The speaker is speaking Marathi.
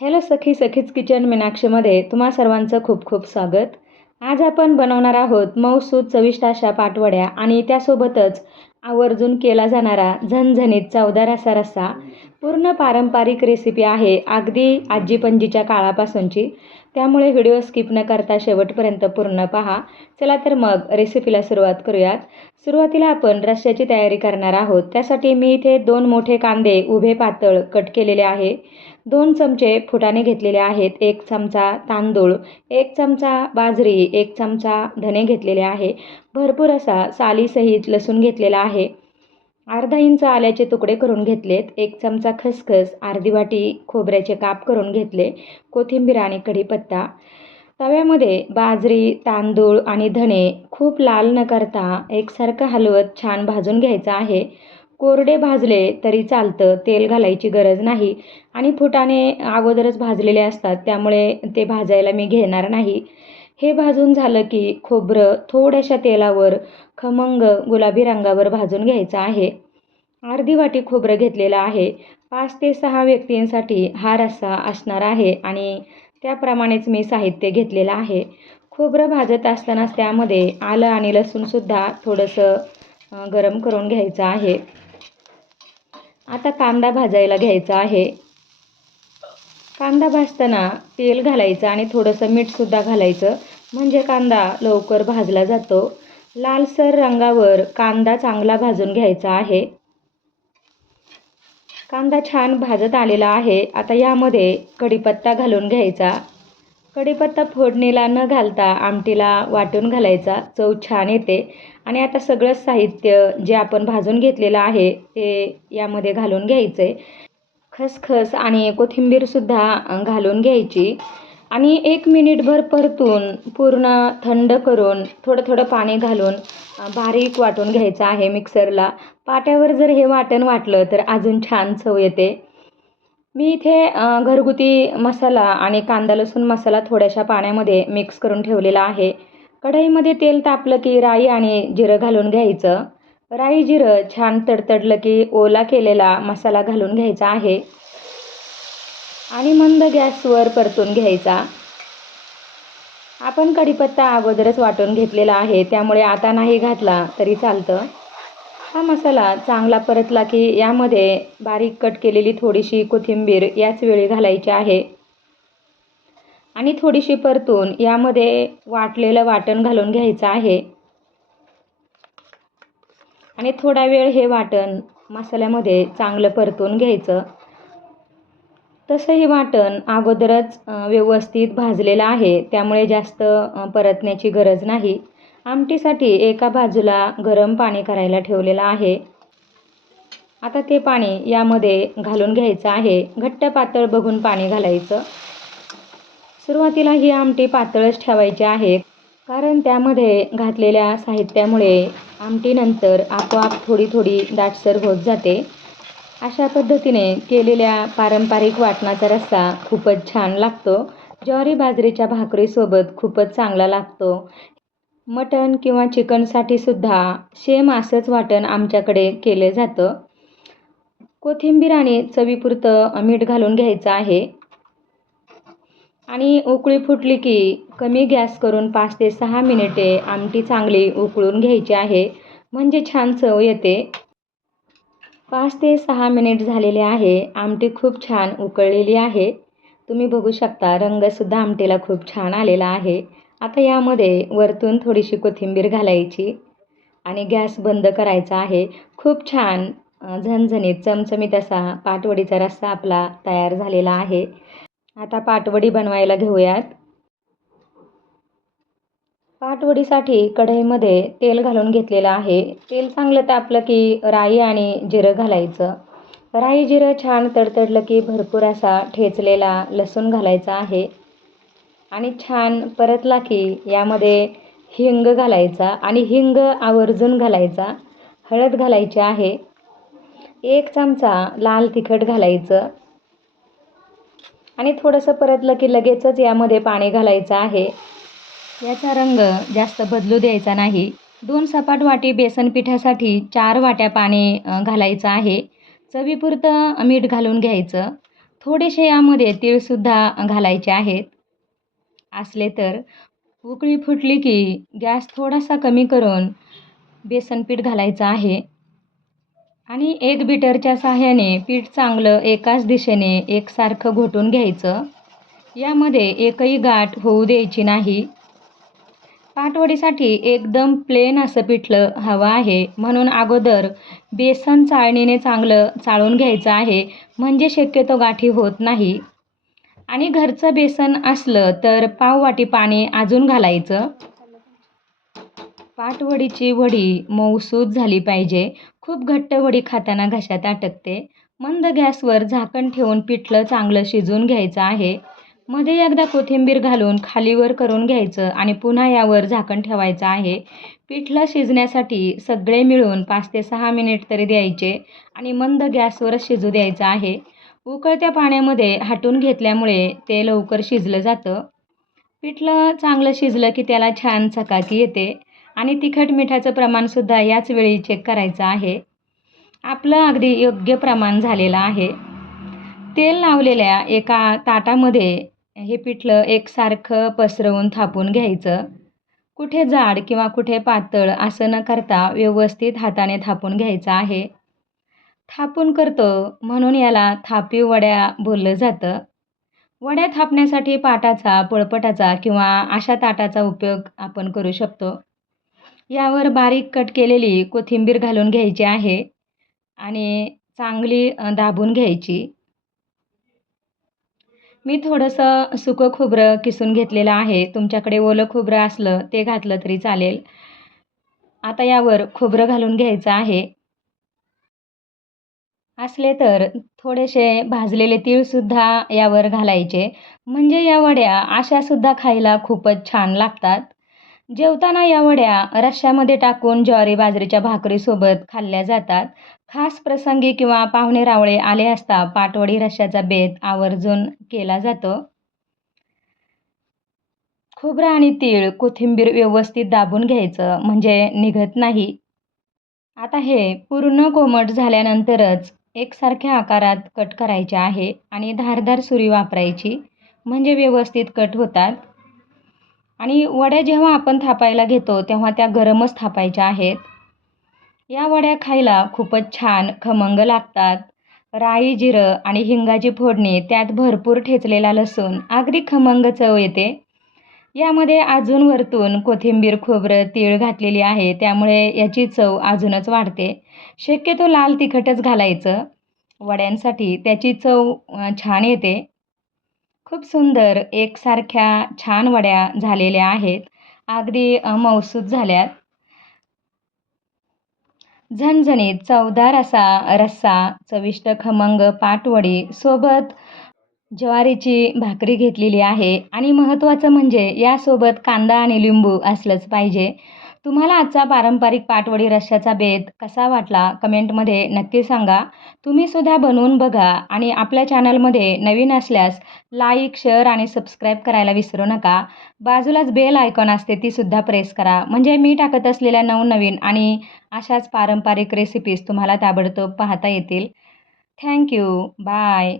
हॅलो सखी सखीच किचन मीनाक्षीमध्ये तुम्हा सर्वांचं खूप खूप स्वागत. आज आपण बनवणार आहोत मऊसूद चविष्ट अशा पाटवड्या आणि त्यासोबतच आवर्जून केला जाणारा झणझणीत चवदार असा रस्सा पूर्ण पारंपरिक रेसिपी आहे अगदी आजी पणजीच्या काळापासूनची. त्यामुळे व्हिडिओ स्किप न करता शेवटपर्यंत पूर्ण पहा. चला तर मग रेसिपीला सुरुवात करूयात. सुरुवातीला आपण रस्स्याची तयारी करणार आहोत. त्यासाठी मी इथे दोन मोठे कांदे उभे पातळ कट केलेले आहे. दोन चमचे फुटाणे घेतलेले आहेत. एक चमचा तांदूळ एक चमचा बाजरी एक चमचा धने घेतलेले आहे. भरपूर असा सालीसहित लसूण घेतलेला आहे. अर्धा इंच आल्याचे तुकडे करून घेतलेत. एक चमचा खसखस अर्धी वाटी खोबऱ्याचे काप करून घेतले. कोथिंबीर आणि कढीपत्ता. तव्यामध्ये बाजरी तांदूळ आणि धणे खूप लाल न करता एकसारखं हलवत छान भाजून घ्यायचं आहे. कोरडे भाजले तरी चालतं. तेल घालायची गरज नाही. आणि फुटाने अगोदरच भाजलेले असतात. त्यामुळे ते भाजायला मी घेणार नाही. हे भाजून झालं की खोबरं थोड्याशा तेलावर खमंग गुलाबी रंगावर भाजून घ्यायचं आहे. अर्धी वाटी खोबरं घेतलेलं आहे. पाच ते सहा व्यक्तींसाठी हा रस्सा असणार आहे आणि त्याप्रमाणेच मी साहित्य घेतलेलं आहे. खोबरं भाजत असतानाच त्यामध्ये आलं आणि लसूणसुद्धा थोडंसं गरम करून घ्यायचं आहे. आता कांदा भाजायला घ्यायचा आहे. कांदा भाजताना तेल घालायचं आणि थोडंसं मीठसुद्धा घालायचं. म्हणजे कांदा लवकर भाजला जातो. लालसर रंगावर कांदा चांगला भाजून घ्यायचा आहे. कांदा छान भाजत आलेला आहे. आता यामध्ये कढीपत्ता घालून घ्यायचा. कढीपत्ता फोडणीला न घालता आमटीला वाटून घालायचा. चव छान येते. आणि आता सगळं साहित्य जे आपण भाजून घेतलेलं आहे ते यामध्ये घालून घ्यायचं आहे खसखस आणि कोथिंबीरसुद्धा घालून घ्यायची. आणि एक मिनिटभर परतून पूर्ण थंड करून थोडं थोडं पाणी घालून बारीक वाटून घ्यायचं आहे मिक्सरला. पाट्यावर जर हे वाटण वाटलं तर अजून छान चव येते. मी इथे घरगुती मसाला आणि कांदा लसूण मसाला थोड्याशा पाण्यामध्ये मिक्स करून ठेवलेला आहे. कढईमध्ये तेल तापलं की राई आणि जिरं घालून घ्यायचं. राई जिरं छान तडतडलं की ओला केलेला मसाला घालून घ्यायचा आहे. आणि मंद गॅसवर परतून घ्यायचा. आपण कढीपत्ता अगोदरच वाटून घेतलेला आहे त्यामुळे आता नाही घातला तरी चालतं. हा मसाला चांगला परतला की यामध्ये बारीक कट केलेली थोडीशी कोथिंबीर याच वेळी घालायची आहे. आणि थोडीशी परतून यामध्ये वाटलेलं वाटण घालून घ्यायचं आहे. आणि थोडा वेळ हे वाटण मसाल्यामध्ये चांगलं परतून घ्यायचं. तसं हे वाटण अगोदरच व्यवस्थित भाजलेलं आहे. त्यामुळे जास्त परतण्याची गरज नाही. आमटीसाठी एका बाजूला गरम पाणी करायला ठेवलेलं आहे. आता ते पाणी यामध्ये घालून घ्यायचं आहे. घट्ट पातळ बघून पाणी घालायचं. सुरुवातीला ही आमटी पातळच ठेवायची आहे. कारण त्यामध्ये घातलेल्या साहित्यामुळे आमटीनंतर आपोआप थोडी थोडी दाटसर होत जाते. अशा पद्धतीने केलेल्या पारंपरिक वाटणाचा रस्सा खूपच छान लागतो. ज्वारी बाजरीच्या भाकरीसोबत खूपच चांगला लागतो. मटण किंवा चिकनसाठी सुद्धा सेम असंच वाटण आमच्याकडे केलं जातं. कोथिंबीर आणि चवीपुरतं मीठ घालून घ्यायचं आहे. आणि उकळी फुटली की कमी गॅस करून पाच ते सहा मिनिटे आमटी चांगली उकळून घ्यायची आहे. म्हणजे छान चव येते. पाच ते सहा मिनिट झालेले आहे. आमटी खूप छान उकळलेली आहे. तुम्ही बघू शकता रंगसुद्धा आमटीला खूप छान आलेला आहे. आता यामध्ये वरतून थोडीशी कोथिंबीर घालायची आणि गॅस बंद करायचा आहे. खूप छान झणझणीत चमचमीत असा पाटवडीचा रस्सा आपला तयार झालेला आहे. आता पाटवडी बनवायला घेऊयात. पाटवडीसाठी कढईमध्ये तेल घालून घेतलेलं आहे. तेल चांगलं तापलं की राई आणि जिरं घालायचं. राई जिरं छान तडतडलं की भरपूर असा ठेचलेला लसूण घालायचा आहे. आणि छान परतला की यामध्ये हिंग घालायचा आणि हिंग आवर्जून घालायचा. हळद घालायची आहे. एक चमचा लाल तिखट घालायचं. आणि थोडंसं परतलं की लगेचच यामध्ये पाणी घालायचं आहे. याचा रंग जास्त बदलू द्यायचा नाही. दोन सपाट वाटी बेसन पिठासाठी चार वाट्या पाणी घालायचं आहे. चवीपुरतं मीठ घालून घ्यायचं. थोडेसे यामध्ये तीळसुद्धा घालायचे आहेत. असले तर उकळी फुटली की गॅस थोडासा कमी करून बेसन पीठ घालायचं आहे. आणि एक बीटरच्या साह्याने पीठ चांगलं एकाच दिशेने एकसारखं घोटून घ्यायचं. यामध्ये एकही गाठ होऊ द्यायची नाही. पाटवडीसाठी एकदम प्लेन असं पिठलं हवं आहे. म्हणून अगोदर बेसन चाळणीने चांगलं चाळून घ्यायचं आहे. म्हणजे शक्यतो गाठी होत नाही. आणि घरचं बेसन असलं तर पाववाटी पाणी अजून घालायचं. पाटवडीची वडी मऊसूद झाली पाहिजे. खूप घट्ट वडी खाताना घशात अटकते मंद गॅसवर झाकण ठेवून पिठलं चांगलं शिजवून घ्यायचं आहे. मध्ये एकदा कोथिंबीर घालून खालीवर करून घ्यायचं आणि पुन्हा यावर झाकण ठेवायचं आहे. पिठलं शिजण्यासाठी सगळे मिळून पाच ते सहा मिनिट तरी द्यायचे आणि मंद गॅसवरच शिजू द्यायचं आहे. उकळत्या पाण्यामध्ये हाटून घेतल्यामुळे ते लवकर शिजलं जातं. पिठलं चांगलं शिजलं की त्याला छान चकाकी येते. आणि तिखट मिठाचं प्रमाणसुद्धा याच वेळी चेक करायचं आहे. आपलं अगदी योग्य प्रमाण झालेलं आहे. तेल लावलेल्या एका ताटामध्ये हे पिठलं एकसारखं पसरवून थापून घ्यायचं. कुठे जाड किंवा कुठे पातळ असं न करता व्यवस्थित हाताने थापून घ्यायचं आहे. थापून करतो म्हणून याला थापीव वड्या बोललं जातं. वड्या थापण्यासाठी पाटाचा पळपटाचा किंवा अशा ताटाचा उपयोग आपण करू शकतो. यावर बारीक कट केलेली कोथिंबीर घालून घ्यायची आहे आणि चांगली दाबून घ्यायची. मी थोडंसं सुकं खोबरं किसून घेतलेलं आहे. तुमच्याकडे ओलं खोबरं असलं ते घातलं तरी चालेल. आता यावर खोबरं घालून घ्यायचं आहे. असले तर थोडेसे भाजलेले तीळसुद्धा यावर घालायचे. म्हणजे या वड्या अशासुद्धा खायला खूपच छान लागतात. जेवताना या वड्या रश्श्यामध्ये टाकून ज्वारी बाजरीच्या भाकरीसोबत खाल्ल्या जातात. खास प्रसंगी किंवा पाहुणे रावळे आले असता पाटवडी रश्श्याचा बेत आवर्जून केला जातो. खोबरं आणि तीळ कोथिंबीर व्यवस्थित दाबून घ्यायचं म्हणजे निघत नाही. आता हे पूर्ण कोमट झाल्यानंतरच एकसारख्या आकारात कट करायचे आहे आणि धारदार सुरी वापरायची म्हणजे व्यवस्थित कट होतात. आणि वड्या जेव्हा आपण थापायला घेतो तेव्हा त्या गरमच थापायच्या आहेत. या वड्या खायला खूपच छान खमंग लागतात. राई जिरं आणि हिंगाची फोडणी त्यात भरपूर ठेचलेला लसूण. अगदी खमंग चव येते. यामध्ये अजून वरतून कोथिंबीर खोबरं तीळ घातलेली आहे त्यामुळे याची चव अजूनच वाढते. शक्यतो लाल तिखटच घालायचं. वड्यांसाठी त्याची चव छान येते. खूप सुंदर एकसारख्या छान वड्या झालेल्या आहेत. अगदी मौसूद झाल्यात. झणझणीत चवदार असा रस्सा चविष्ट खमंग पाटवडी सोबत ज्वारीची भाकरी घेतलेली आहे. आणि महत्त्वाचं म्हणजे यासोबत कांदा आणि लिंबू असलंच पाहिजे. तुम्हाला आजचा पारंपरिक पाटवडी रश्श्याचा बेत कसा वाटला कमेंटमध्ये नक्की सांगा. तुम्हीसुद्धा बनवून बघा आणि आपल्या चॅनलमध्ये नवीन असल्यास लाईक शेअर आणि सबस्क्राईब करायला विसरू नका. बाजूलाच बेल आयकॉन असते तीसुद्धा प्रेस करा. म्हणजे मी टाकत असलेल्या नवनवीन आणि अशाच पारंपरिक रेसिपीज तुम्हाला ताबडतोब पाहता येतील. Thank you. बाय.